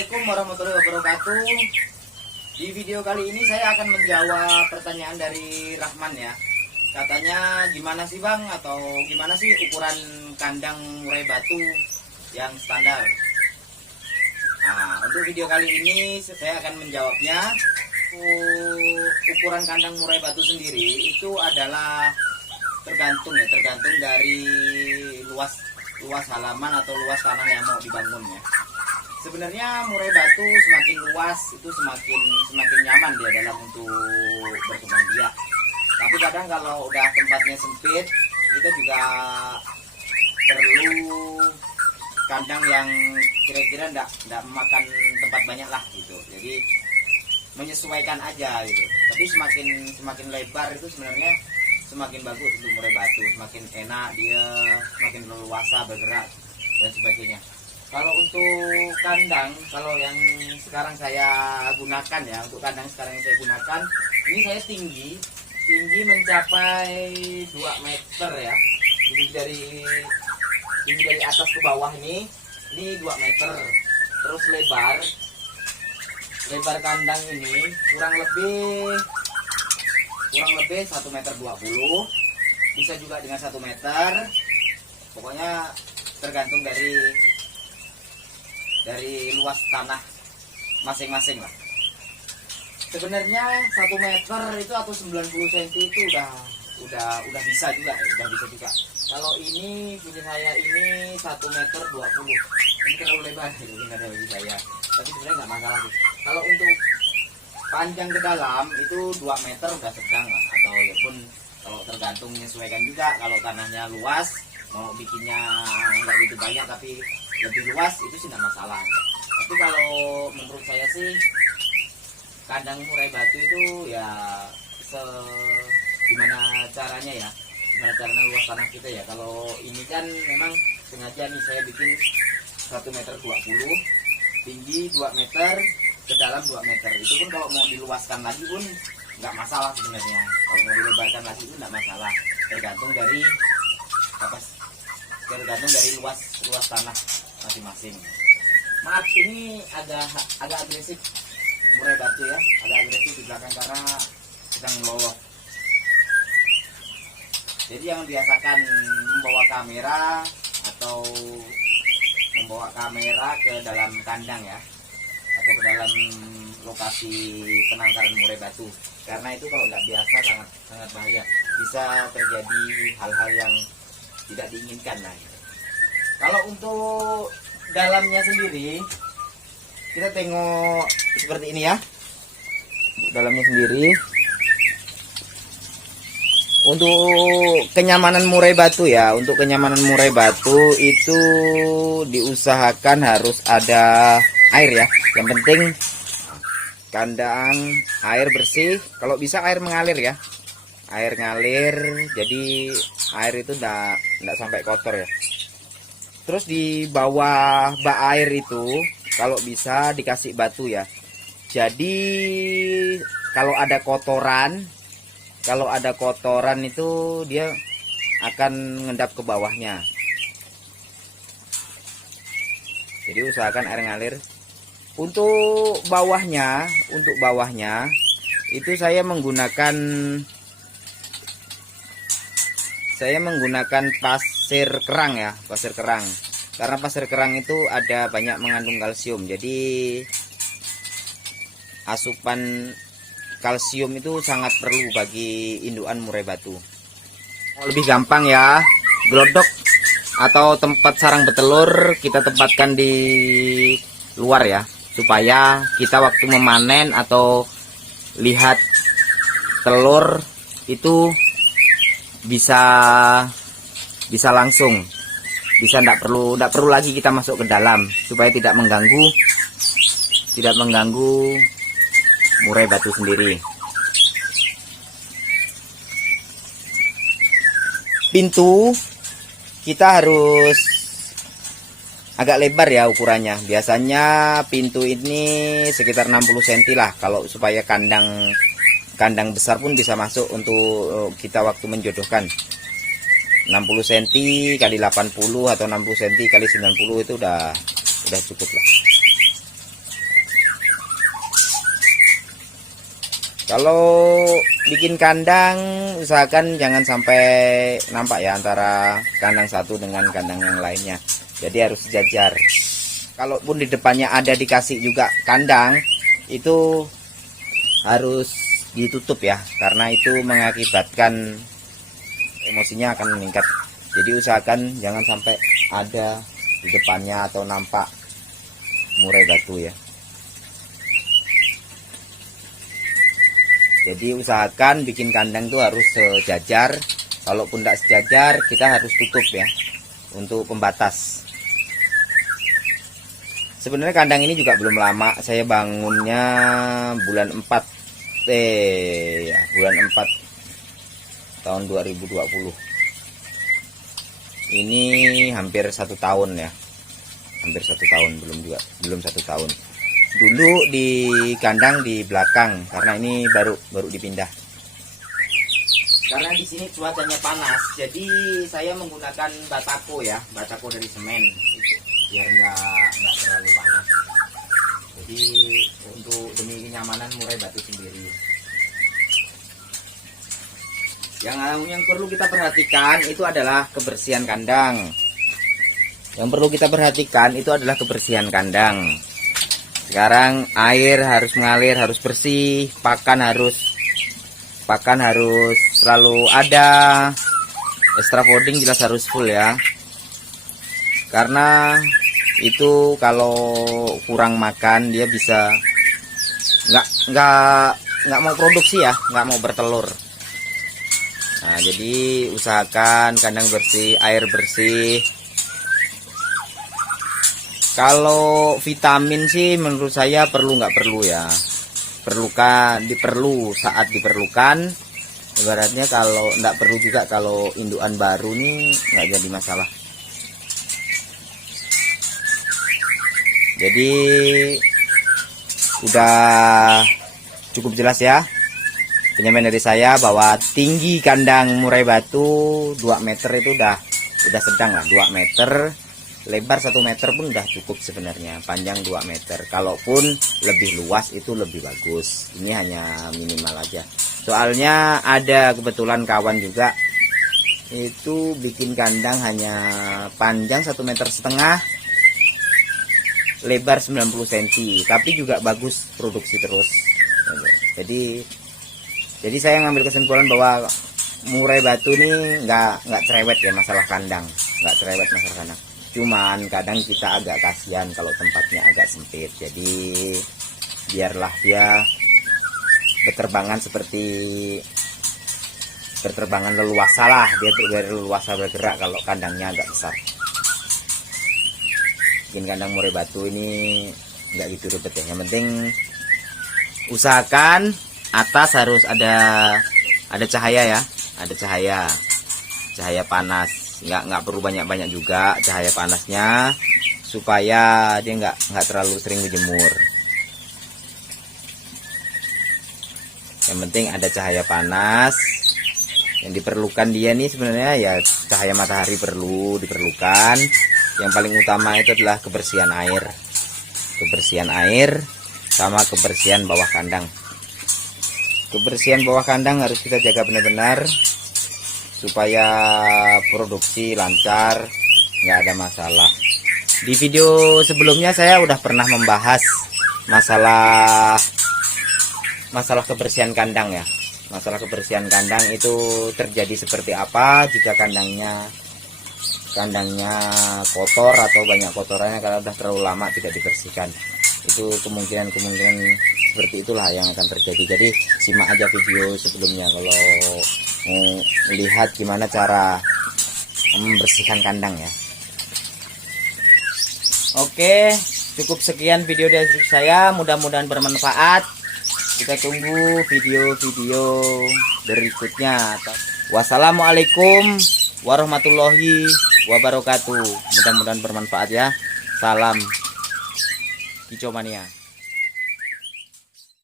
Assalamualaikum warahmatullahi wabarakatuh. Di video kali ini saya akan menjawab pertanyaan dari Rahman ya. Katanya gimana sih Bang, atau gimana sih ukuran kandang murai batu yang standar. Nah, untuk video kali ini saya akan menjawabnya. Ukuran kandang murai batu sendiri itu adalah tergantung dari luas halaman atau luas tanah yang mau dibangun ya. Sebenarnya murai batu semakin luas itu semakin nyaman dia dalam untuk berkembang biak. Tapi kadang kalau udah tempatnya sempit, kita juga perlu kandang yang kira-kira enggak memakan tempat banyak lah gitu. Jadi menyesuaikan aja gitu. Tapi semakin lebar itu sebenarnya semakin bagus untuk murai batu, semakin enak dia, semakin leluasa bergerak dan sebagainya. Kalau untuk kandang, kalau yang sekarang saya gunakan ya, untuk kandang sekarang yang saya gunakan, ini saya tinggi mencapai 2 meter ya. Ini dari atas ke bawah ini 2 meter. Terus lebar kandang ini kurang lebih 1 meter 20, bisa juga dengan 1 meter. Pokoknya tergantung dari luas tanah masing-masing lah. Sebenarnya 1 meter itu atau 90 cm itu udah bisa juga ya, udah bisa juga. Kalau ini punya saya ini 1 meter 20, ini terlalu lebar ini ada bagi saya, tapi sebenarnya nggak masalah sih. Kalau untuk panjang ke dalam itu 2 meter udah sedang lah, atau ya pun kalau tergantung menyesuaikan juga. Kalau tanahnya luas, mau bikinnya nggak gitu banyak tapi lebih luas, itu sih nggak masalah. Tapi kalau menurut saya sih kandang murai batu itu ya gimana caranya luas tanah kita ya. Kalau ini kan memang sengaja nih saya bikin 1 meter 20, tinggi 2 meter, ke dalam 2 meter. Itu pun kalau mau diluaskan lagi pun nggak masalah sebenarnya. Kalau mau dilebarkan lagi pun nggak masalah, tergantung dari luas tanah masing-masing. Maaf, ini agak agresif murai batu ya, agak agresif di belakang karena sedang melolot. Jadi yang biasakan membawa kamera ke dalam kandang ya, atau ke dalam lokasi penangkaran murai batu, karena itu kalau nggak biasa sangat bahaya, bisa terjadi hal-hal yang tidak diinginkan lah. Kalau untuk dalamnya sendiri kita tengok seperti ini ya, dalamnya sendiri. Untuk kenyamanan murai batu ya, itu diusahakan harus ada air ya. Yang penting kandang air bersih, kalau bisa air mengalir ya, air ngalir, jadi air itu enggak sampai kotor ya. Terus di bawah bak air itu kalau bisa dikasih batu ya. Jadi kalau ada kotoran itu dia akan ngendap ke bawahnya. Jadi usahakan air ngalir. Untuk bawahnya itu saya menggunakan pasir kerang ya, karena pasir kerang itu ada banyak mengandung kalsium. Jadi asupan kalsium itu sangat perlu bagi indukan murai batu. Lebih gampang ya, glodok atau tempat sarang betelur kita tempatkan di luar ya, supaya kita waktu memanen atau lihat telur itu bisa langsung, enggak perlu lagi kita masuk ke dalam, supaya tidak mengganggu murai batu sendiri. Pintu kita harus agak lebar ya ukurannya. Biasanya pintu ini sekitar 60 cm lah, kalau supaya kandang besar pun bisa masuk untuk kita waktu menjodohkan. 60 cm kali 80 atau 60 cm kali 90 itu udah cukup lah. Kalau bikin kandang usahakan jangan sampai nampak ya antara kandang satu dengan kandang yang lainnya. Jadi harus sejajar. Kalaupun di depannya ada dikasih juga kandang, itu harus ditutup ya, karena itu mengakibatkan emosinya akan meningkat. Jadi usahakan jangan sampai ada di depannya atau nampak murai batu ya. Jadi usahakan bikin kandang itu harus sejajar. Kalaupun tidak sejajar, kita harus tutup ya untuk pembatas. Sebenarnya kandang ini juga belum lama. Saya bangunnya bulan 4 bulan 4 tahun 2020. Ini hampir 1 tahun ya. Hampir 1 tahun, belum 1 tahun. Dulu di kandang di belakang, karena ini baru dipindah. Karena di sini cuacanya panas, jadi saya menggunakan batako ya, batako dari semen, itu biar nggak terlalu panas. Jadi untuk demi kenyamanan murai batu sendiri. Yang perlu kita perhatikan itu adalah kebersihan kandang. Yang perlu kita perhatikan itu adalah kebersihan kandang. Sekarang air harus mengalir, harus bersih, pakan harus selalu ada, extra fooding jelas harus full ya. Karena itu kalau kurang makan dia bisa nggak mau produksi ya, nggak mau bertelur. Nah, jadi usahakan kandang bersih, air bersih. Kalau vitamin sih menurut saya nggak perlu ya. Diperlu saat diperlukan. Ibaratnya kalau nggak perlu juga kalau indukan baru nih nggak jadi masalah. Jadi udah cukup jelas ya penyampaian dari saya bahwa tinggi kandang murai batu 2 meter itu udah sedang lah. 2 meter, lebar 1 meter pun udah cukup sebenarnya, panjang 2 meter. Kalaupun lebih luas itu lebih bagus, ini hanya minimal aja. Soalnya ada kebetulan kawan juga itu bikin kandang hanya panjang 1,5 meter, lebar 90 cm, tapi juga bagus produksi terus. Jadi saya ngambil kesimpulan bahwa murai batu ini nggak cerewet ya masalah kandang, nggak cerewet masalah kandang. Cuman kadang kita agak kasihan kalau tempatnya agak sempit. Jadi biarlah dia berterbangan leluasa lah, dia leluasa bergerak kalau kandangnya agak besar. Bikin kandang murai batu ini nggak gitu ribet ya. Yang penting usahakan atas harus ada cahaya ya, ada cahaya panas. Nggak perlu banyak juga cahaya panasnya, supaya dia nggak terlalu sering berjemur. Yang penting ada cahaya panas. Yang diperlukan dia nih sebenarnya ya cahaya matahari diperlukan. Yang paling utama itu adalah kebersihan air sama kebersihan bawah kandang. Kebersihan bawah kandang harus kita jaga benar-benar supaya produksi lancar, nggak ada masalah. Di video sebelumnya saya udah pernah membahas masalah kebersihan kandang ya. Masalah kebersihan kandang itu terjadi seperti apa jika kandangnya kotor atau banyak kotorannya karena udah terlalu lama tidak dibersihkan. Itu kemungkinan seperti itulah yang akan terjadi. Jadi simak aja video sebelumnya kalau mau melihat gimana cara membersihkan kandang ya. Oke, cukup sekian video dari saya, mudah-mudahan bermanfaat. Kita tunggu video-video berikutnya. Wassalamualaikum warahmatullahi wabarakatuh. Mudah-mudahan bermanfaat ya. Salam Kicomania.